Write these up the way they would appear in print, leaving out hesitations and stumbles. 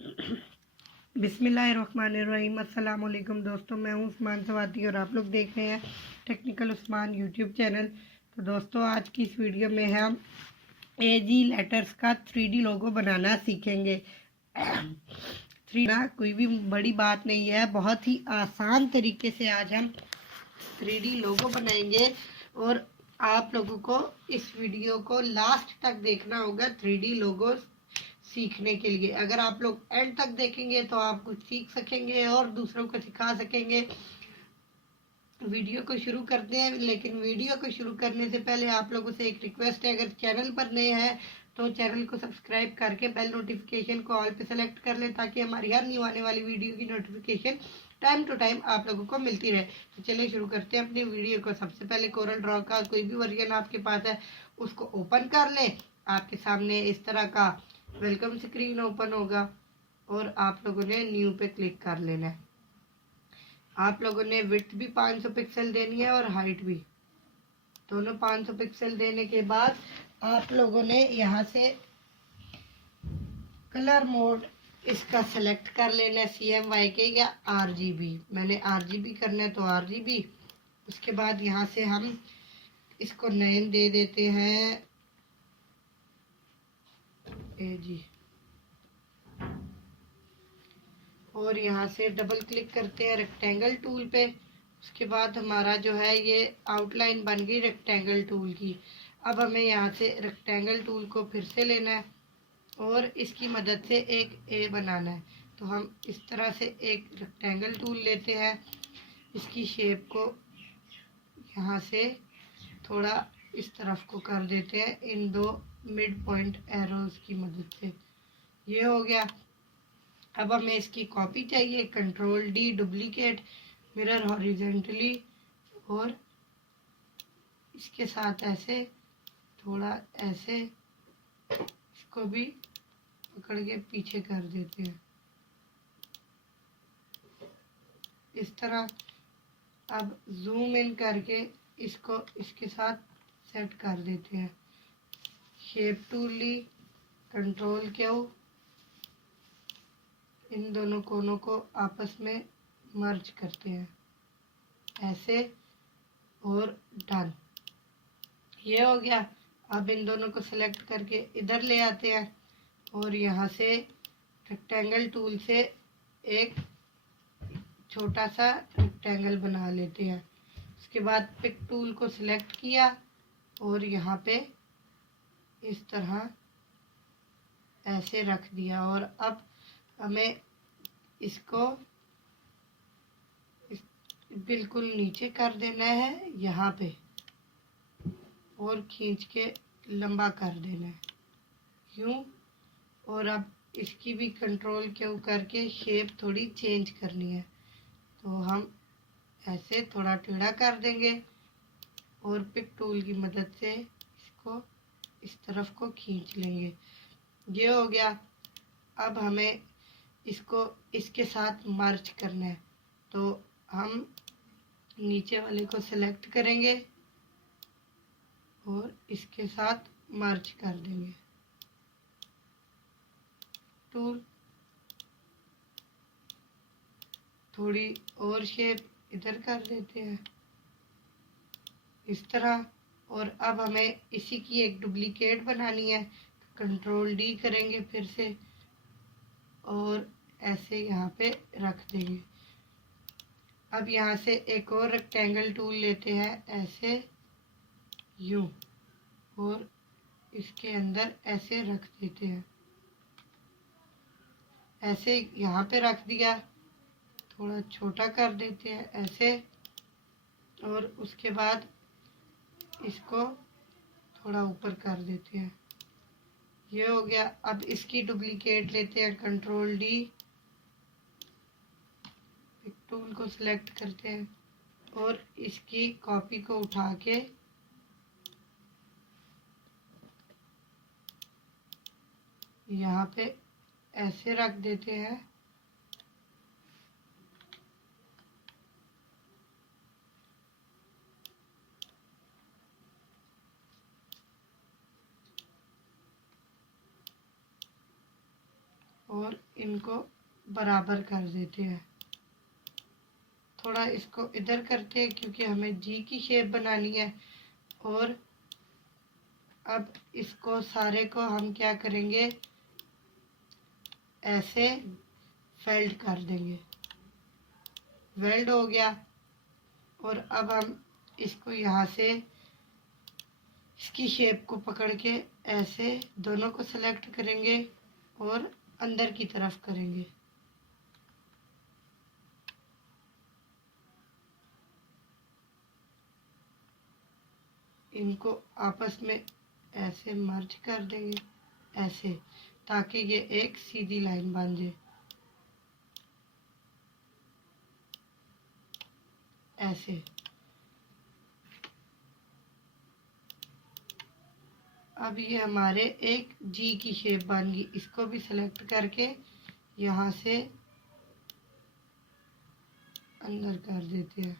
बिस्मिल्लाहिर्रहमानिर्रहीम। अस्सलाम वालेकुम दोस्तों, मैं हूं उस्मान सवाती और आप लोग देख रहे हैं टेक्निकल उस्मान यूट्यूब चैनल। तो दोस्तों, आज की इस वीडियो में हम एजी लेटर्स का 3D लोगो बनाना सीखेंगे। थ्री ना कोई भी बड़ी बात नहीं है, बहुत ही आसान तरीके से आज हम 3D लोगो बनाएंगे और आप लोगों को इस वीडियो को लास्ट तक देखना होगा 3D लोगो सीखने के लिए। अगर आप लोग एंड तक देखेंगे तो आप कुछ सीख सकेंगे और दूसरों को सिखा सकेंगे। वीडियो को शुरू करते हैं, लेकिन वीडियो को शुरू करने से पहले आप लोगों से एक रिक्वेस्ट है, अगर चैनल पर नए हैं तो चैनल को सब्सक्राइब करके बेल नोटिफिकेशन को ऑल पे सेलेक्ट कर लें, ताकि हमारी हर न्यू आने वाली वीडियो की नोटिफिकेशन टाइम टू टाइम आप लोगों को मिलती रहे। तो चलिए शुरू करते हैं अपनी वीडियो को। सबसे पहले कोरल ड्रॉ का कोई भी वर्जन आपके पास है उसको ओपन कर लें। आपके सामने इस तरह का वेलकम स्क्रीन ओपन होगा और आप लोगों ने न्यू पे क्लिक कर लेना है। आप लोगों ने विड्थ भी 500 पिक्सल देनी है और हाइट भी, दोनों 500 पिक्सल देने के बाद आप लोगों ने यहाँ से कलर मोड इसका सेलेक्ट कर लेना है, CMYK या RGB। मैंने RGB करना है तो RGB। उसके बाद यहाँ से हम इसको नेम दे देते हैं AG और यहाँ से डबल क्लिक करते हैं रेक्टेंगल टूल पे। उसके बाद हमारा जो है ये आउटलाइन बन गई रेक्टेंगल टूल की। अब हमें यहाँ से रेक्टेंगल टूल को फिर से लेना है और इसकी मदद से एक ए बनाना है। तो हम इस तरह से एक रेक्टेंगल टूल लेते हैं, इसकी शेप को यहाँ से थोड़ा इस तरफ को कर देते हैं इन दो मिड पॉइंट एरोज की मदद से। ये हो गया। अब हमें इसकी कॉपी चाहिए, Ctrl+D डुप्लीकेट, मिरर हॉरिजेंटली और इसके साथ ऐसे थोड़ा ऐसे इसको भी पकड़ के पीछे कर देते हैं इस तरह। अब जूम इन करके इसको इसके साथ सेट कर देते हैं। शेप टूल ली, Ctrl+Q, इन दोनों कोनों को आपस में मर्ज करते हैं ऐसे और डन। ये हो गया। अब इन दोनों को सिलेक्ट करके इधर ले आते हैं और यहाँ से रेक्टेंगल टूल से एक छोटा सा रेक्टेंगल बना लेते हैं। उसके बाद पिक टूल को सिलेक्ट किया और यहाँ पे इस तरह ऐसे रख दिया और अब हमें इसको बिल्कुल नीचे कर देना है यहाँ पे और खींच के लंबा कर देना है यूं। और अब इसकी भी Ctrl+Q करके शेप थोड़ी चेंज करनी है, तो हम ऐसे थोड़ा टेढ़ा कर देंगे और पिक टूल की मदद से इसको इस तरफ को खींच लेंगे। ये हो गया। अब हमें इसको इसके साथ मर्ज करना है, तो हम नीचे वाले को सेलेक्ट करेंगे और इसके साथ मर्ज कर देंगे। टूल थोड़ी और शेप इधर कर देते हैं इस तरह। और अब हमें इसी की एक डुप्लीकेट बनानी है, Ctrl+D करेंगे फिर से और ऐसे यहाँ पे रख देंगे। अब यहाँ से एक और रेक्टेंगल टूल लेते हैं ऐसे यूं और इसके अंदर ऐसे रख देते हैं, ऐसे यहाँ पे रख दिया, थोड़ा छोटा कर देते हैं ऐसे और उसके बाद इसको थोड़ा ऊपर कर देते हैं। ये हो गया। अब इसकी डुप्लीकेट लेते हैं, Ctrl+D, पिक टूल को सिलेक्ट करते हैं और इसकी कॉपी को उठा के यहाँ पे ऐसे रख देते हैं और इनको बराबर कर देते हैं। थोड़ा इसको इधर करते हैं क्योंकि हमें जी की शेप बनानी है। और अब इसको सारे को हम क्या करेंगे, ऐसे वेल्ड कर देंगे। वेल्ड हो गया। और अब हम इसको यहाँ से इसकी शेप को पकड़ के ऐसे दोनों को सेलेक्ट करेंगे और अंदर की तरफ करेंगे। इनको आपस में ऐसे मर्ज कर देंगे ऐसे, ताकि ये एक सीधी लाइन बन जाए। ऐसे अब ये हमारे एक जी की शेप बन गई। इसको भी सेलेक्ट करके यहाँ से अंदर कर देते हैं।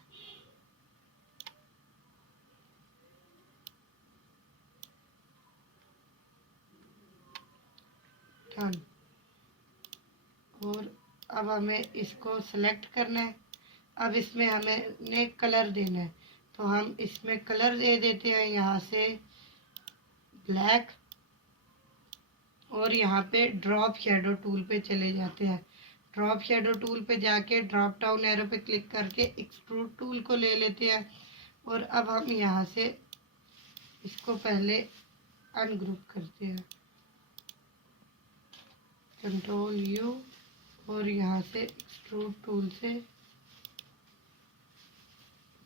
डन। और अब हमें इसको सेलेक्ट करना है। अब इसमें हमें कलर देना है, तो हम इसमें कलर दे देते हैं यहाँ से ब्लैक। और यहाँ पे ड्रॉप शेडो टूल पे चले जाते हैं। ड्रॉप शेडो टूल पे जाके ड्रॉप डाउन एरो पे क्लिक करके एक्सट्रूड टूल को ले लेते हैं। और अब हम यहाँ से इसको पहले अनग्रुप करते हैं, कंट्रोल यू, और यहाँ से एक्सट्रूड टूल से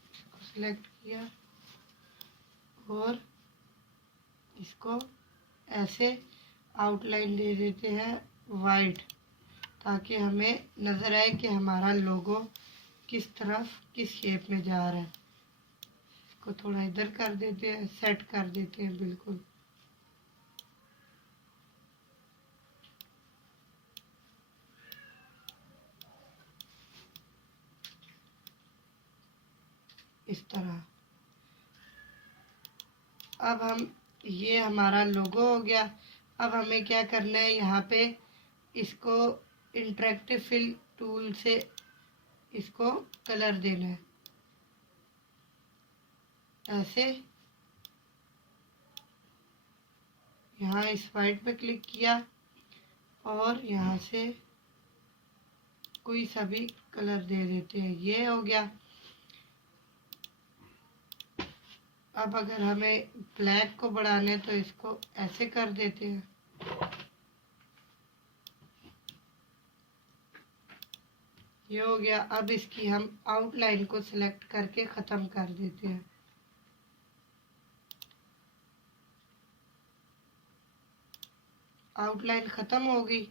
इसको सिलेक्ट किया और इसको ऐसे आउटलाइन दे देते हैं वाइट, ताकि हमें नज़र आए कि हमारा लोगो किस तरफ किस शेप में जा रहा है। इसको थोड़ा इधर कर देते हैं, सेट कर देते हैं बिल्कुल। इस तरह। अब हम ये हमारा लोगो हो गया। अब हमें क्या करना है, यहाँ पे इसको इंटरेक्टिव फिल टूल से इसको कलर देना है ऐसे। यहाँ इस वाइट पे क्लिक किया और यहाँ से कोई सा भी कलर दे देते हैं। ये हो गया। अब अगर हमें ब्लैक को बढ़ाना है तो इसको ऐसे कर देते हैं। ये हो गया। अब इसकी हम आउटलाइन को सिलेक्ट करके ख़त्म कर देते हैं। आउटलाइन ख़त्म हो गई।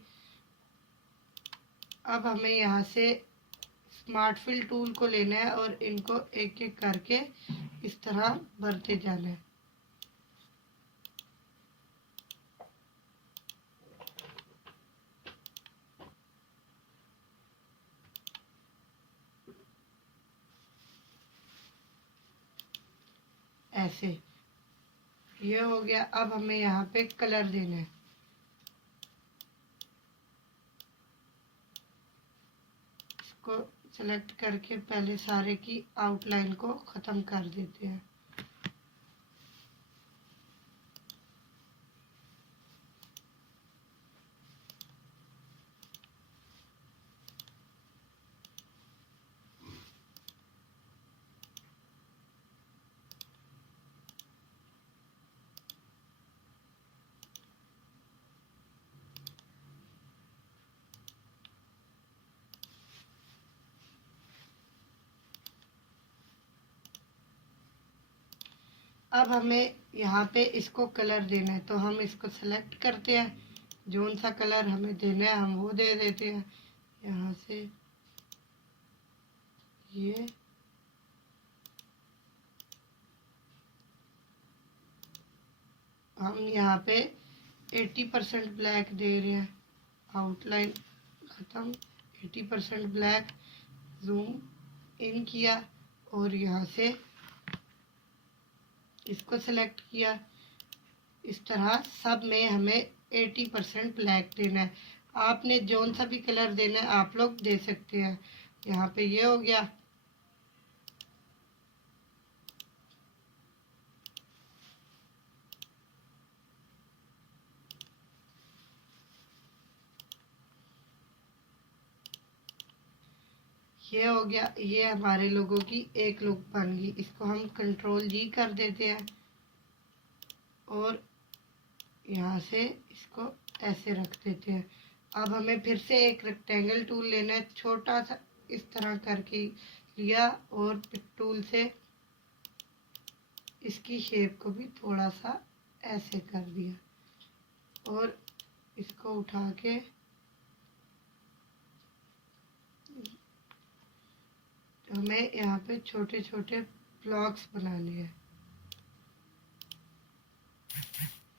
अब हमें यहाँ से स्मार्ट फिल टूल को लेना है और इनको एक एक करके इस तरह भरते जाना है। ऐसे ये हो गया। अब हमें यहाँ पे कलर देना है। इसको सेलेक्ट करके पहले सारे की आउटलाइन को ख़त्म कर देते हैं। अब हमें यहाँ पे इसको कलर देना है, तो हम इसको सेलेक्ट करते हैं। जोन सा कलर हमें देना है हम वो दे देते हैं। यहाँ से ये हम यहाँ पे 80% ब्लैक दे रहे हैं। आउटलाइन ख़त्म। 80% ब्लैक, जूम इन किया और यहाँ से इसको सेलेक्ट किया। इस तरह सब में हमें 80% ब्लैक देना है। आपने जौन सा भी कलर देना है आप लोग दे सकते हैं। यहाँ पे ये हो गया। ये हो गया, ये हमारे लोगों की एक लुक बन गई। इसको हम कंट्रोल जी कर देते हैं और यहाँ से इसको ऐसे रख देते हैं। अब हमें फिर से एक रेक्टेंगल टूल लेना है, छोटा सा इस तरह करके लिया और पिक टूल से इसकी शेप को भी थोड़ा सा ऐसे कर दिया और इसको उठा के हमें यहाँ पे छोटे छोटे ब्लॉक्स बनाने हैं।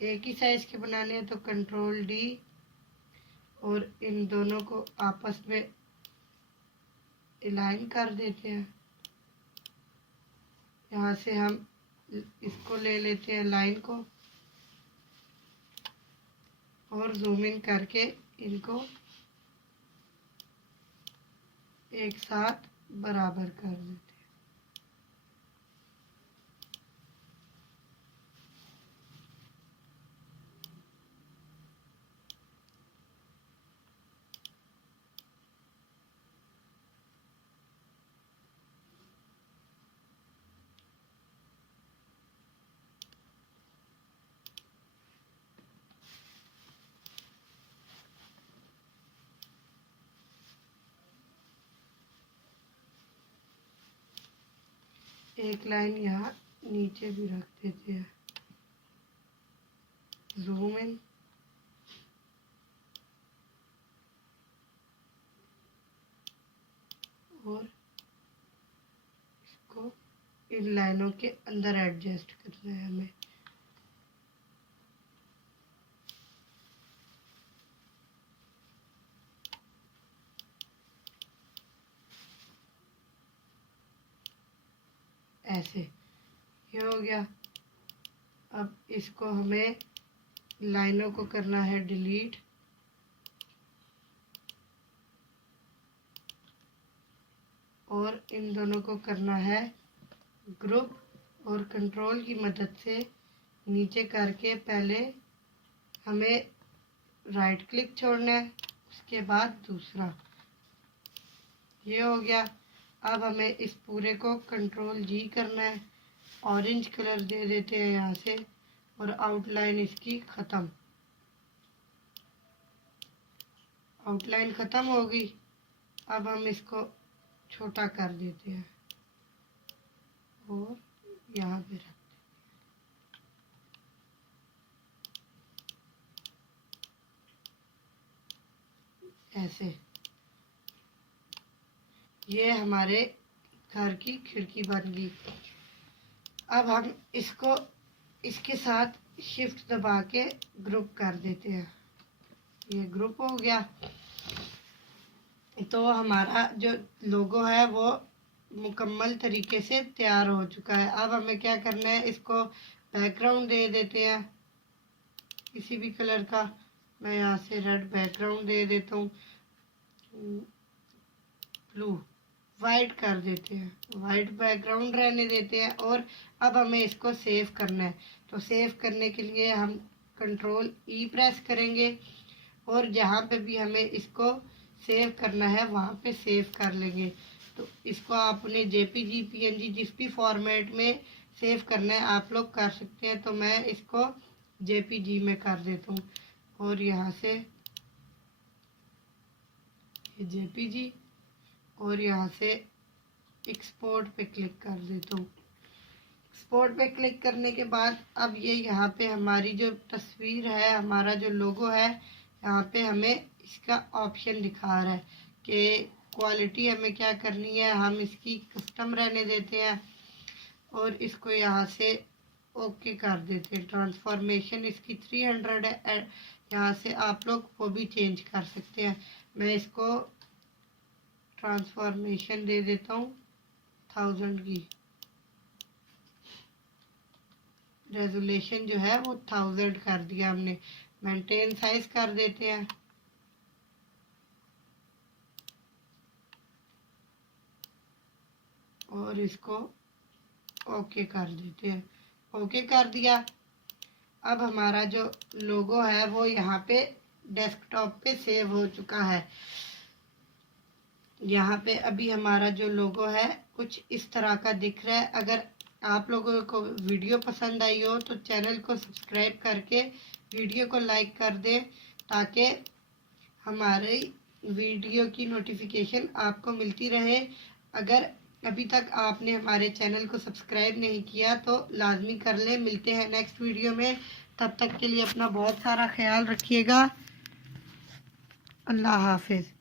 एक ही साइज के बनाने हैं तो कंट्रोल डी और इन दोनों को आपस में अलाइन कर देते हैं। यहाँ से हम इसको ले लेते हैं लाइन को और जूम इन करके इनको एक साथ बराबर कर देते हैं। एक लाइन यहाँ नीचे भी रख देते हैं। जूम इन और इसको इन लाइनों के अंदर एडजस्ट करना है हमें। ऐसे ये हो गया। अब इसको हमें लाइनों को करना है डिलीट और इन दोनों को करना है ग्रुप और कंट्रोल की मदद से नीचे करके पहले हमें राइट क्लिक छोड़ना है, उसके बाद दूसरा। ये हो गया। अब हमें इस पूरे को कंट्रोल जी करना है, ऑरेंज कलर दे देते हैं यहाँ से और आउटलाइन इसकी ख़त्म। आउटलाइन ख़त्म हो गई। अब हम इसको छोटा कर देते हैं और यहाँ पे रख ऐसे। ये हमारे घर की खिड़की बन गई। अब हम इसको इसके साथ शिफ्ट दबा के ग्रुप कर देते हैं। ये ग्रुप हो गया। तो हमारा जो लोगो है वो मुकम्मल तरीके से तैयार हो चुका है। अब हमें क्या करना है, इसको बैकग्राउंड दे देते हैं किसी भी कलर का। मैं यहाँ से रेड बैकग्राउंड दे देता हूँ, ब्लू, वाइट कर देते हैं, वाइट बैकग्राउंड रहने देते हैं। और अब हमें इसको सेव करना है। तो सेव करने के लिए हम कंट्रोल ई प्रेस करेंगे और जहाँ पे भी हमें इसको सेव करना है वहाँ पे सेव कर लेंगे। तो इसको आपने जेपीजी पीएनजी जिस भी फॉर्मेट में सेव करना है आप लोग कर सकते हैं। तो मैं इसको जेपीजी में कर देता हूँ और यहाँ से जेपीजी और यहाँ से एक्सपोर्ट पे क्लिक कर देता हूँ। एक्सपोर्ट पे क्लिक करने के बाद अब ये यहाँ पे हमारी जो तस्वीर है, हमारा जो लोगो है, यहाँ पे हमें इसका ऑप्शन दिखा रहा है कि क्वालिटी हमें क्या करनी है। हम इसकी कस्टम रहने देते हैं और इसको यहाँ से ओके कर देते हैं। ट्रांसफॉर्मेशन इसकी 300 है, यहाँ से आप लोग वो भी चेंज कर सकते हैं। मैं इसको ट्रांसफॉर्मेशन दे देता हूँ 1000 की। रेजोल्यूशन जो है वो 1000 कर दिया हमने। मेंटेन साइज कर देते हैं और इसको ओके कर देते हैं। ओके कर दिया। अब हमारा जो लोगो है वो यहाँ पे डेस्कटॉप पे सेव हो चुका है। यहाँ पे अभी हमारा जो लोगो है कुछ इस तरह का दिख रहा है। अगर आप लोगों को वीडियो पसंद आई हो तो चैनल को सब्सक्राइब करके वीडियो को लाइक कर दें, ताकि हमारे वीडियो की नोटिफिकेशन आपको मिलती रहे। अगर अभी तक आपने हमारे चैनल को सब्सक्राइब नहीं किया तो लाजमी कर लें। मिलते हैं नेक्स्ट वीडियो में, तब तक के लिए अपना बहुत सारा ख्याल रखिएगा। अल्लाह हाफिज़।